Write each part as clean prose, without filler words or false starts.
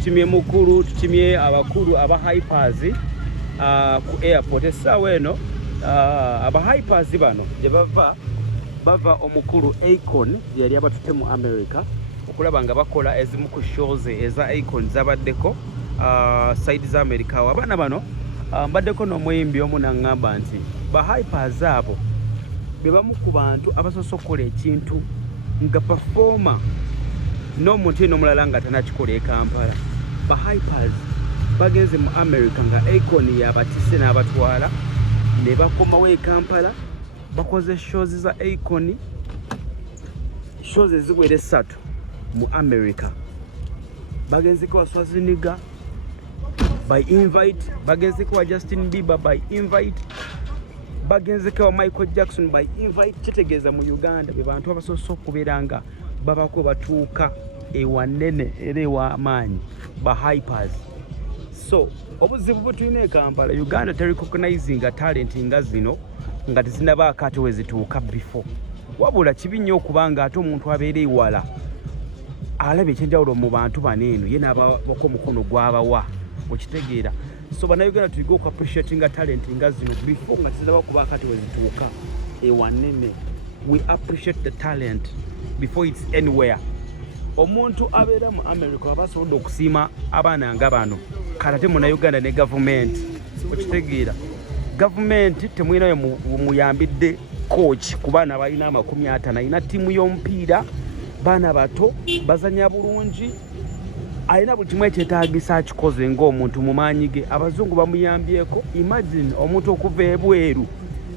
tuchimye mukuru tuchimye abakuru aba hypers ku airport essaawa eno aba hypers bano gye bava omukulu Akon yali abatute mu America okulaba nga bakola ezimu ku shows eza Akon zabaddeko side za America. Abaana bano mbaddeko n'omuyimbi omu n'aŋŋamba nti ba hypers abo be bamu ku bantu abasoose okukola ekintu nga performer n'omuntu n'omulala nga tanakikola e Kampala. Ba hypers bagenze mu America nga Akon yabatise n'abatwala ne bakomawo e Kampala bakoze shows za Akon, shows eziwera 3 mu America. Bagenzeko wa Swaziniga by invite, bagenzeko wa Justin Bieber by invite, bagenzeko wa Michael Jackson by invite. Kitegeeza mu Uganda be bantu abasoose okubeera nga babako batuuka ewanene era ew'amaanyi ba hypers. So obuzibu bwe tulina e Kampala, Uganda terecognizing talent nga zino nga tezinnabaako ate we zituuka before. Wabula kibi nnyo okuba nga ate omuntu abeera ewala alaba ekyenjawulo mu bantu baneeno ye n'abako omukono gw'abawa okitegeera. So bannayuganda tuliga oku appreciating talent nga zino before nga tezinnabaako kubaako ate we zituuka ewanene. We appreciate the talent before it's anywhere. Omuntu abeera mu America aba asobodde okusiima abaana nga bano kale ate munnayuganda ne gavumenti okitegeera. Gavumenti temwinayo muyambidde coach ku baana balina 50 alina ttiimu y'omupiira, baana bato bazanya bulungi, alina buli kimu ekyetaagisa akikoze ng'omuntu mu maanyi ge. Abazungu bamuyambyeko. Imagine omuntu okuva ebweru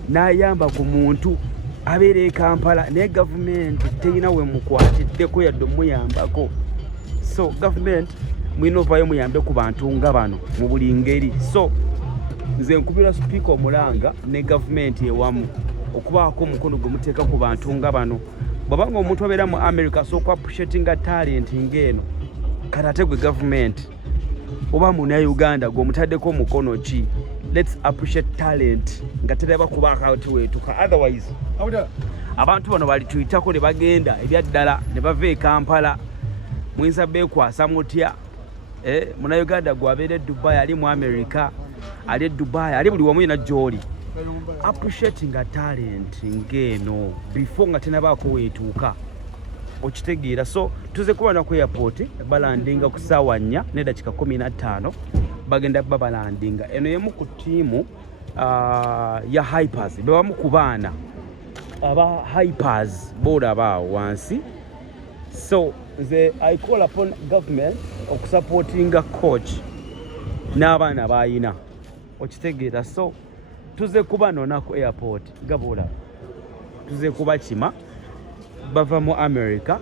n'ayamba ku muntu abeera e Kampala naye gavumenti terina we mukwatiddeko yadde omuyambako. So gavumenti mwina ovaayo muyambe ku bantu nga bano mu buli ngeri. So nze nkubira sipiika Omulanga ne gavumenti ewamu okubaako omukono gwe muteeka ku bantu nga bano. Bw'abanga omuntu abeera mu America asooka appreciating talent ng'eno kale ate gwe gavumenti oba munnayuganda gw'omutaddeko omukono ki? Let's appreciate talent nga teraba kubaako ati weetuka. Otherwise abantu bano balituyitako ne bagenda ebyaddala ne bava e Kampala. Muyinza beekwasa mutya? Munnayuganda gwabeera e Dubai, ali mu America, ali e Dubai, ali buli wamu yina gy'oli. Appreciating a talent ng'eno before nga tenabaako weetuuka okitegeera. So tuze kubana ku airport balandinga ku ssaawa 4 n'eddakiika 15 bagenda babalandinga. Eno yemu ku ttiimu ya hypers be bamu ku baana aba hypers boolabaawo wansi. So I call upon government okusupportinga coach n'abaana baayina okitegeera. So tuze kuba nona ku airport gabola tuze kuba kima bava mu America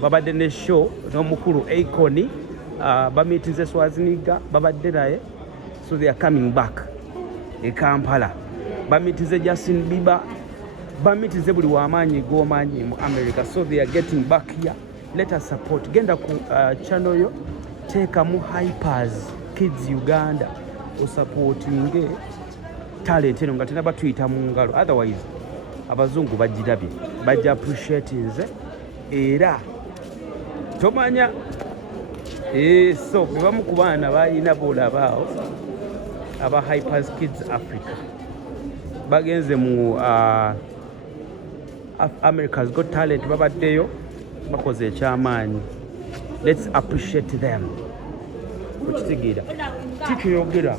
babadde ne show n'omukulu Akon bamitinze Swaziniga babadde naye. So they are coming back e Kampala. Bamitinze Justin Bieber, bamitinze buli w'amaanyi g'omanyi mu America. So they are getting back here. Let us support. Genda ku channel yo teeka mu Hypers Kids Uganda osupportinge talent eno nga tena batuyita mu ngalo. Otherwise abazungu bagirabye bajja appreciate nze era tomanya. So bebamu ku baana balina boolabaawo aba Hypers Kids Africa bagenze mu America's Got Talent babaddeyo bakoze ekyamaanyi. Let's appreciate them okitegeera. Tikiyogera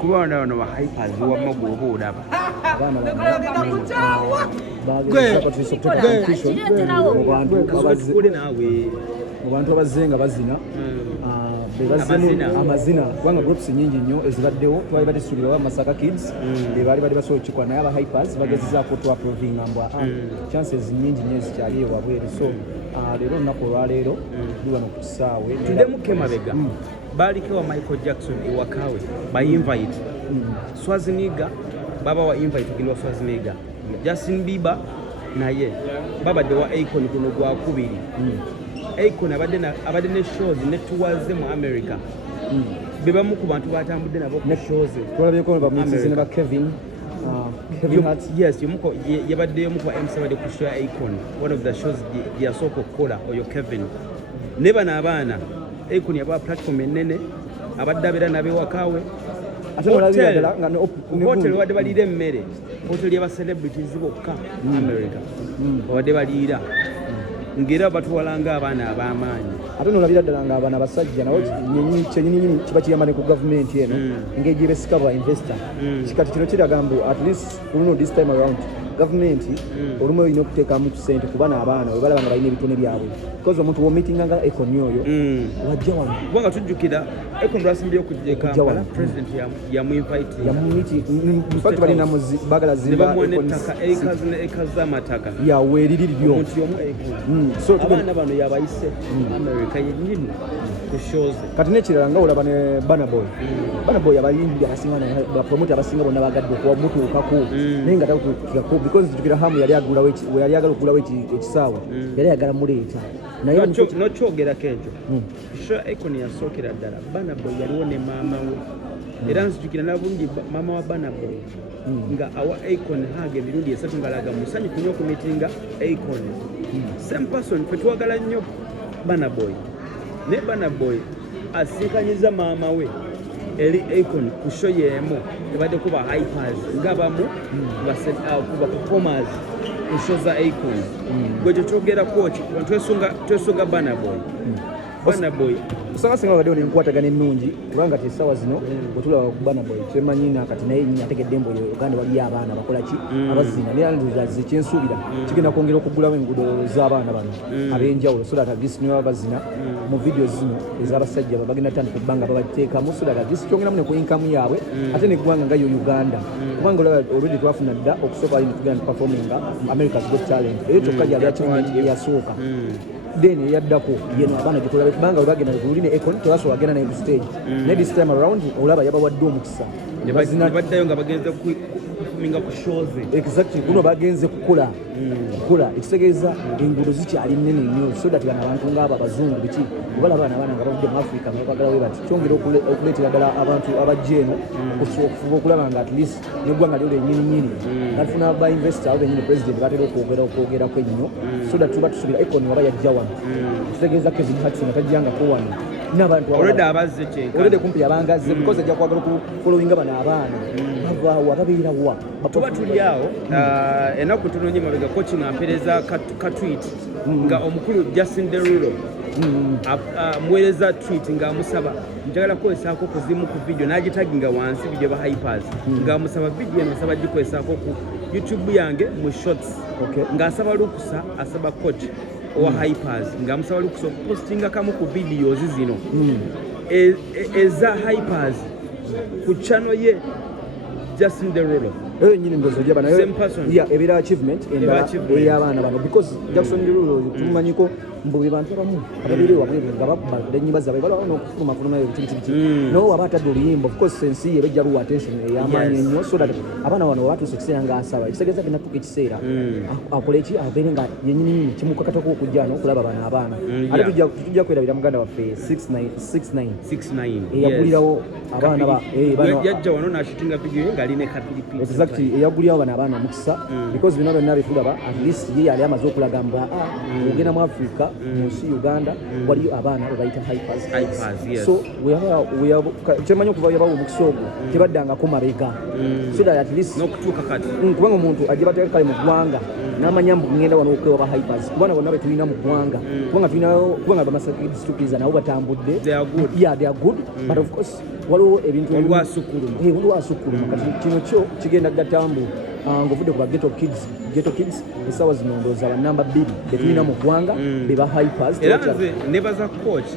kuba bano ba hypers wamma gwoba olaba mu bantu abazenga bazina amazina kubanga groups nyingi nnyo ezibaddewo twali badisuulirawo Masaka Kids baali basobola okikola naye aba hypers bagezezaako twaprovinga mbwa chances nyingi nnyo ezikyali ewabweru. So leero olunaku olwaleero tuli wano ku kisaawe tuddemuko emabega baaliko wa Michael Jackson ewakawe ba invite Swaziniga baba wa invite gilwa Swaziniga. Justin Bieber naye babadde wa Akon kuno gwa kubiri. Akon abadde ne shows ne tours mu America. Bebamu ku bantu batambudde nabo ku shows. Twalabyeko bamutize ne ba Kevin Hart. Yes, yomuko yabadde yomuko MC abadde ku show Akon. One of the shows yasooka okukola oyo Kevin. Ne bana abaana Akon yaba platform enene abadde abeera n'abewakawe hotel wadde baliira emmere hotel y'aba celebrities bokka America wadde baliira ngera batuwalanga abaana ab'amaanyi ate nolabira ddala nga abaana abasajja nawo kyenyininyini kiba kiyambane ku gavumenti eno engeri gyebesika ba investor kikati kino kiraga mbu at least luno this time around gavumenti olumu olina okuteekamu ssente ku bana abaana we balaba nga balina ebitone byabwe because omuntu womitinga nga Akon oyo wajja wano kubanga tujjukira Akon lwasimbye okujja Kampala president yamuinvite infact balina bagala zimba ettaka acres ne acres z'amataka yaweeriri lyo omuntu yomu so abaana bano yabayise America yennyini ku shows kati nekirala nga olaba ne Burna Boy abayimbi abasinga bapromota abasinga bonna bagadde okuwamutuukako naye nga takutuukikako because tujjukira hamu yali ayagala okugulawo ekisaawe yali ayagala muleeta naye nokyogerako ekyo sho Akon yasookera ddala Burna Boy yaliwo ne maama we era nzijukira nabulungi maama wa Burna Boy nga awa Akon haga emirundi esatu ngalaga musanyufu nnyo okumitinga Akon same person fe twagala nnyo Burna Boy ne Burna Boy asinkanyiza maama we eri Akon ku show y'emu ebadde kuba hypers ng'abamu kuba performers ku show za Akon gwe kyetwogerako ki twesunga Burna Boy osanga singa badde nenkwatagana ennungi kubanga tesaawa zino bwetulaba ku Burna Boy kyemanyi nakati naye nyini ategedde mbu Uganda waliyo abaana bakola ki abazina neranduzazi kyensuubira kigenda kwongera okuggulawo enguudo z'abaana bano ab'enjawulo so that this niwe bazina mu video zino ez'abasajja bagenda tandika ebbanga babateekamu so that this kyongeramu ne ku income yaabwe ate neggwanga nga yo Uganda kubanga already twafuna dda okusooka alina tugenda performinga America's Got Talent eyo kyokka gyali achievement eyasooka then yaddako yeno abaana gyetulabe kubanga webagenda kululi ne Akon tebasobola agenda naye ku stage naye this time around olaba yabawadde omukisa baddayo nga bagenze kuminga ku shows exactly kuno bagenze kukola ekitegeeza enguudo zikyali nnene nnyo so that bano abantu ng'abo abazungu biki obalaba abaana nga bavudde mu Africa nga bagala we bati kyongera okuleetera ddala abantu abajja eno okufuba okulaba nga at least neggwanga lyo lyennyininyini nga tufuna ba investor abo bennyini president batera okwogerako ennyo so that tuba tusubira Akon waba yajja wano ekitegeeza Kevin Hart nga tajjangako wano n'abantu already kumpi abangazze because ajja kwagala okufollowinga bano abaana bavaawa babeera wa tuba tuli awo ennaku tono nnyo mabega coaching ampereza ka tweet nga omukulu Justin Derulo amuweereza tweet ng'amusaba njagala kukozesako kuzimu ku video n'agitaginga wansi video ba hypers ng'amusaba video eno asaba gikozesako ku YouTube yange mu shorts ng'asaba lukusa asaba coach owa hypers ng'amusaba lukusa okupostinga kamu ku videos zino eza hypers ku channel ye Justin Derulo eyo nyini ndozo jaba nayo ebira achievement ey'abaana bano because Jackson Derulo tumanyiko mbubi bantu abamu ababiri wabwe nga babba enyimba zaabwe balaba n'okufuluma ebiti no wabatadde oluyimba of course sense ye bejja luwa attention ey'amaanyi ennyo so that abaana bano batuuse ekiseera ng'asaba ekitegeeza kinatuuka ekiseera akole eki abeere nga yennyini kimukakatako okujja n'okulaba bano abaana ate tujja kwerabira muganda waffe 69 eyagulirawo abaana yajja wano n'ashutinga video ye ng'alina ekapiripiti exactly eyagulirawo bano abaana mukisa because bino byonna bitulaba at least ye yali amaze okulaga mbu ogenda mu Africa munsi Uganda waliyo abaana bebayita hypers so kyemanyi okuva yabawo omukisa ogwo tebaddangako mabega so that at least n'okutuuka kati kubanga omuntu ajja bateeka kale mu ggwanga n'amanya mbu ngenda wano okwewa hypers kubanga bonna betulina mu ggwanga kubanga bamasakidistukiriza nabo batambudde they are good but of course waliwo ebintu waliwo asukkuluma kati kino kyo kigenda gatambu ng'ovudde ku ba ghetto kids essaawa zino ndowooza banamba 2 betulina mu ggwanga beba hypers era nze nebaza coach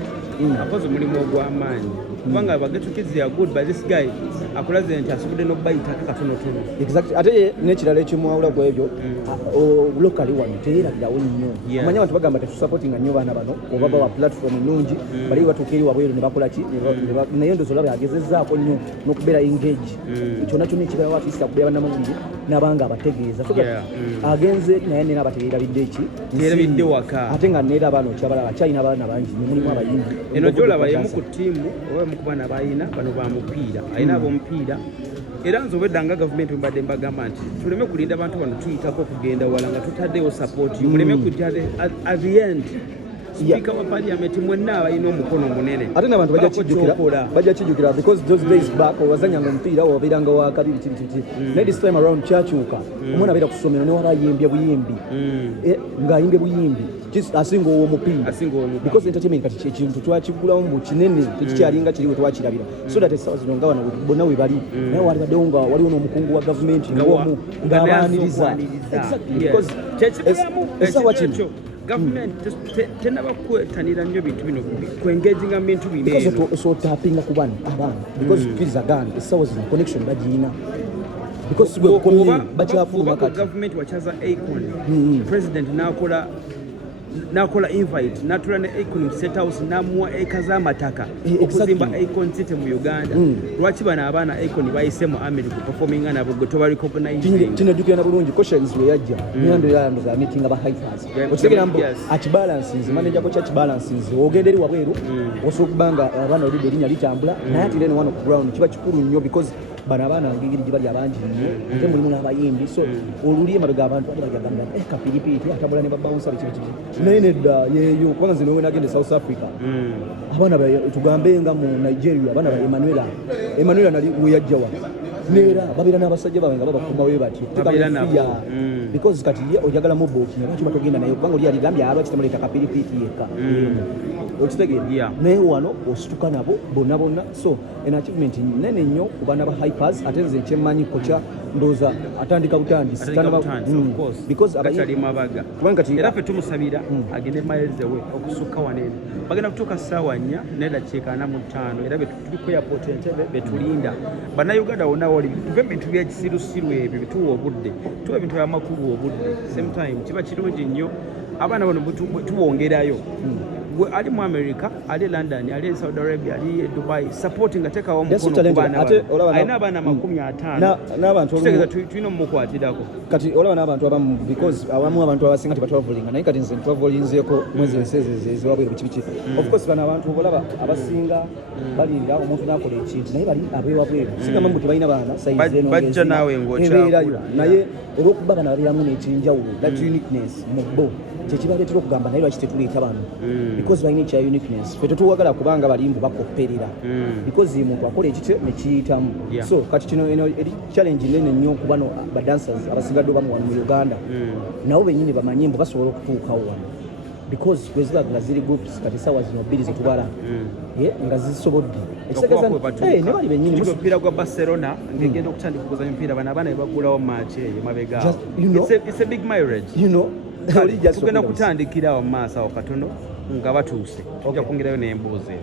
akoze omulimu ogw'amaanyi kubanga ba ghetto kids are good but this guy akulaze nti asobodde n'okubayitako katonotono exactly ate ye n'ekirala ekimwawula ku ebyo locally wano teyeerabirawo nnyo amanya abantu bagamba tetusupportinga nnyo baana bano oba bawa platform ennungi bali batuuka eri wabweru ne bakola ki naye ndozo olaba yagezezzaako nnyo n'okubeera engage kyonna kyonna ekibawo atista kubeera bannamawulire n'abanga abategeeza agenze naye nena abateyeerabidde yeerabidde waka ate nga neera abaana okyabalaba akyalina abaana bangi nemulimu abayimbi eno gyolaba yemu ku ttiimu oba emu ku baana bayina bano ba mupiira ayina ab'omupiira era nze obweddanga gavumenti mbadde mbagamba nti tuleme kulinda abantu bano tuyitako okugenda wala nga tutaddeyo support muleme kujja at the end speaker wa parliament mwenna abalina omukono munene ate n'abantu bajja kijjukira because those days back owazanyanga omupiira wabeeranga wa kabiri kiti naye this time around kyakyuka omwana abeera ku ssomero ne waba ayimbye buyimbi ng'ayimbye buyimbi asinga ow'omupiira because entertainment kati ekintu twakigulamu mu kinene tekikyalinga kiri we twakirabira so that essaawa zino nga wano bonna we bali naye walibaddewo nga waliwo n'omukungu wa gavumenti ng'omu ng'abaaniriza essaawa kino gavumenti tenaba kwetanira nnyo bintu bino kwengezinga mu bintu bino eno osotapinga ku bana abaana because tukkiriza gandi essaawa zino connection bagiina gavumenti wakyaza Akon president nakola invite natula ne Akon State House namuwa eka z'amataka okuzimba Akon City mu Uganda lwaki bana abaana Akon bayise mu America performing nabo gwe toba recognizing tinajukira na bulungi questions we yajja nyando yando za meeting aba hikers otegera mbo at balances manager ko church balances ogenderi wabweru osokubanga abaana olide linya litambula naye ati leno one of ground kiba kikulu nnyo because bana ngigiri gibali abangi nnyo ate mulimu n'abayimbi so oluliye madoga abantu bagagamba kapiripiti atambula ne babounce bikibi nene da yeyo kwanza zino wena agende South Africa abana tugambe nga mu Nigeria abana ba Emmanuel nali weyajjawa nera babira n'abasajja bawe nga babakuma we bati tukamufia because kati ye ojagala mu boki nabaki batogenda nayo kubanga oli aligambya aba kitamuleta kapiripiti yeka okitegera naye wano osituka nabo bonna so an achievement nene nnyo ku baana ba hypers ate nze kyemmanyi kocha ndoza atandika butandisi because abayali mabaga era ffe tumusabira agende miles away okusukka wanene bagenda kutuuka ssaawa 4 n'eddakiika 45 era tuli ku airport Entebbe betulinda bannayuganda wonna wali tuve bintu byekisirusiru ebyo bituwa obudde tuwa ebintu byamakulu obudde same time kiba kirungi nnyo abaana bano tuwongerayo gwe ali mu America ali London ali Saudi Arabia ali Dubai supporting ateka wa mukono kubana aina abana 50 n'abantu tutegeza tulina mukwatirako kati olaba n'abantu abamu because abamu abantu abasinga tibatwavulinga naye kati nze ntwavulinzeeko mwezi ensezeze wabwe bikibichi of course bana abantu olaba abasinga balinda omuntu nakola ekintu naye bali abewabweru singa mambu tibalina baana size eno bajja nawe ngocha naye olwokuba bana babeeramu n'ekinjawulo that uniqueness mu bo kyekibaleetera okugamba naye lwaki tetuleeta bano because balina ekya uniqueness ffe tetuwagala kubanga balimbu bakopperera because muntu akola ekityo nekiyitamu so kati kino eri challenge nene nnyo ku bano badancers abasigadde bamu wano mu Uganda nabo bennyini bamanyi mbu basobola okutuukawo wano because bweziba nga ziri groups kati sawa zino bbiri zitubala nga zisobodde ne bali bennyini omupiira gwa Barcelona ngegenda okutandika okuzanya omupiira bana abaana bebagulawo match eyo mabega it's a big marriage tugenda kutandikira awo mu maaso awo katono nga batuuse tujja kwongerayo n'embuuzi